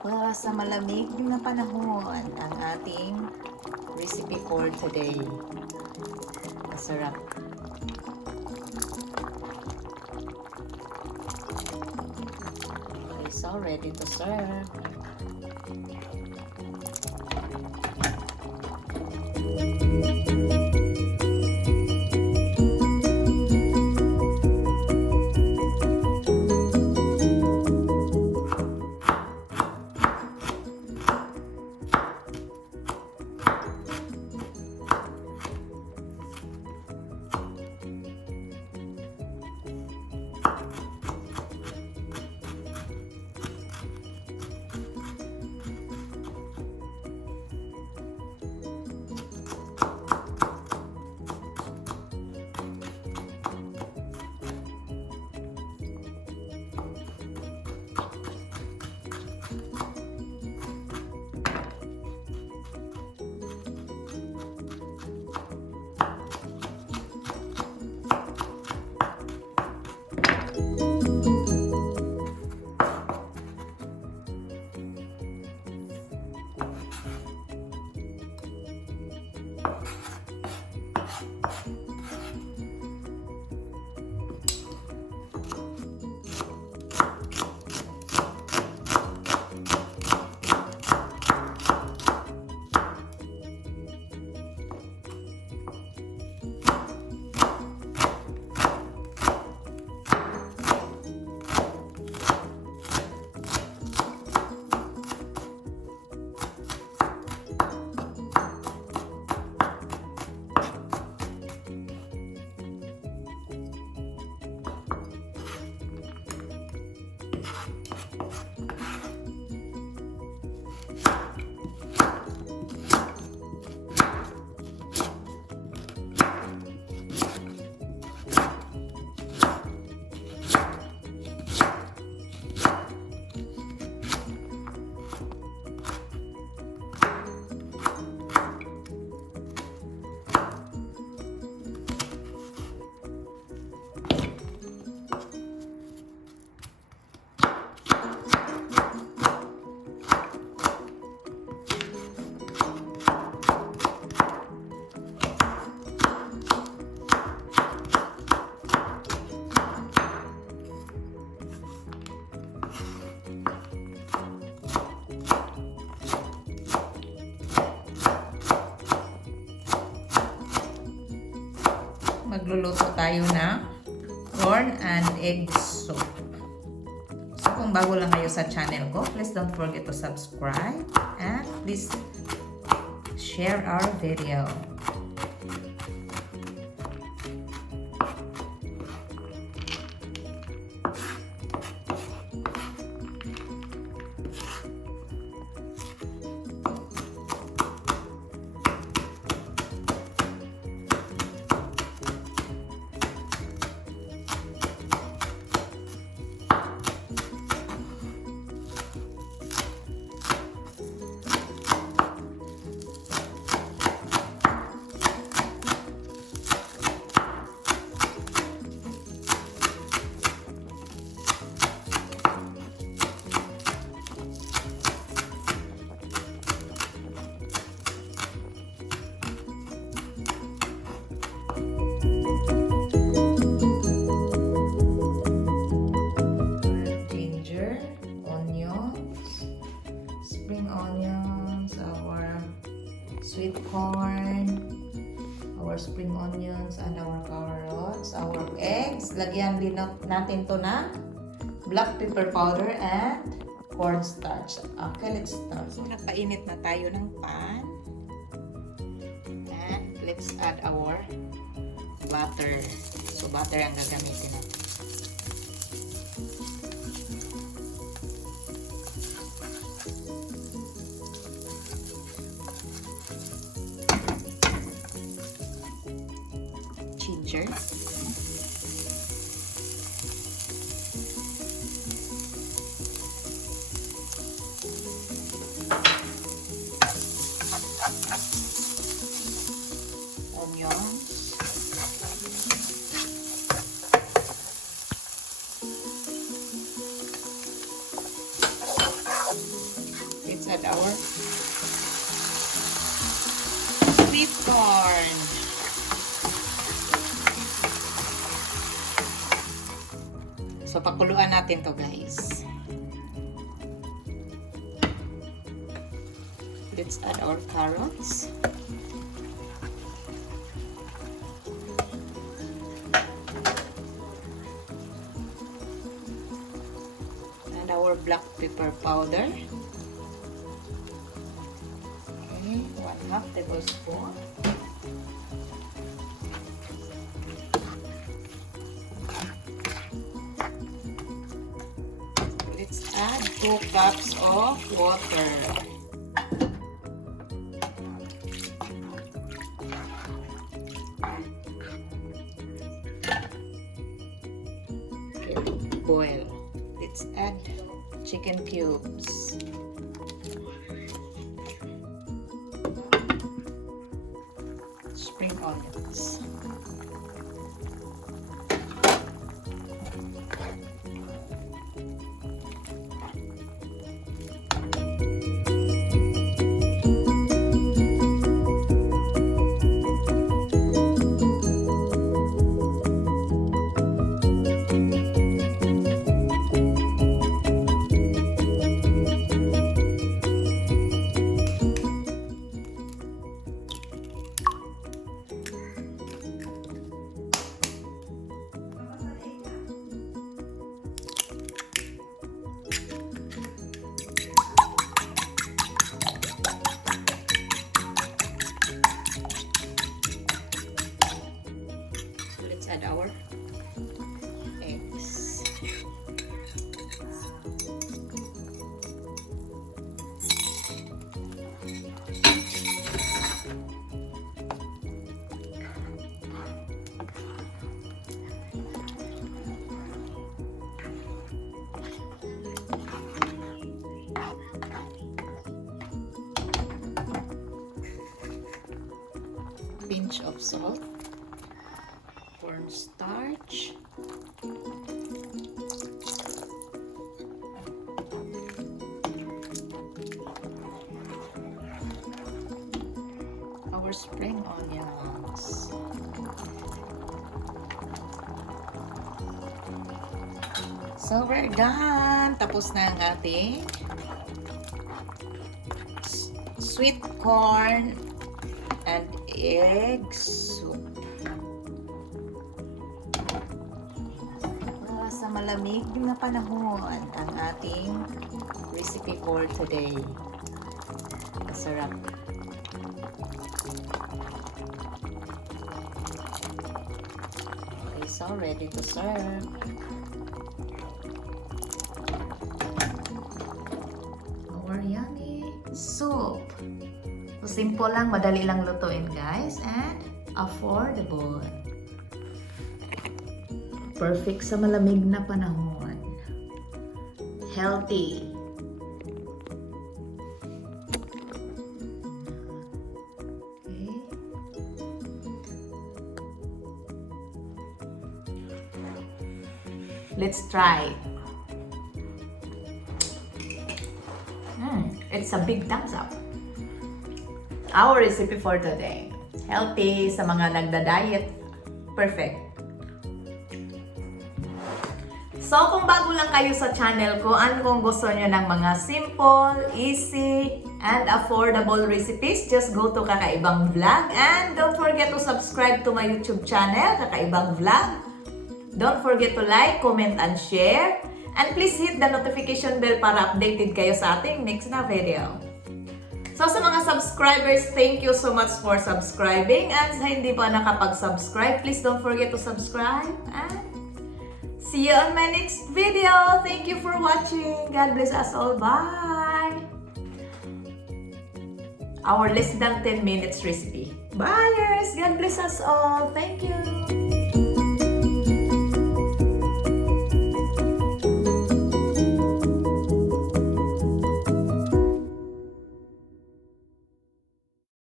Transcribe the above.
Para sa malamig na panahon, ang ating recipe for today. Masarap. Okay, so ready to serve. Magluluto tayo ng corn and egg soup. So kung bago lang kayo sa channel ko, please don't forget to subscribe and please share our video. Sweet corn, our spring onions, and our carrots, our eggs. Lagyan din natin to na black pepper powder and cornstarch. Okay, let's start. So, nagpainit na tayo ng pan. And let's add our butter. So, butter ang gagamitin natin. Ginger. Onions. sweet corn. So, pakuluan natin to guys. Let's add our carrots. And our black pepper powder. Okay, 1/2 tablespoon. Let's add 2 cups of water. Boil. Let's add chicken cubes. Spring onions. Add our eggs. Pinch of salt. Starch, our spring onions, so we're done. Tapos na ang ating sweet corn and eggs sa malamig na panahon ang ating recipe for today. Masarap. Okay, so ready to serve. Our yummy soup. So, simple lang, madali lang lutuin guys, and affordable. Perfect sa malamig na panahon. Healthy. Okay. Let's try. It's a big thumbs up. Our recipe for today. Healthy sa mga nagda-diet. Perfect. So, kung bago lang kayo sa channel ko, kung gusto nyo ng mga simple, easy, and affordable recipes, just go to Kaka'EVAng Vlog. And don't forget to subscribe to my YouTube channel, Kaka'EVAng Vlog. Don't forget to like, comment, and share. And please hit the notification bell para updated kayo sa ating next na video. So, sa mga subscribers, thank you so much for subscribing. And sa hindi pa nakapag-subscribe, please don't forget to subscribe. And see you on my next video. Thank you for watching. God bless us all. Bye. Our less than 10 minutes recipe. Bye, guys. God bless us all. Thank you.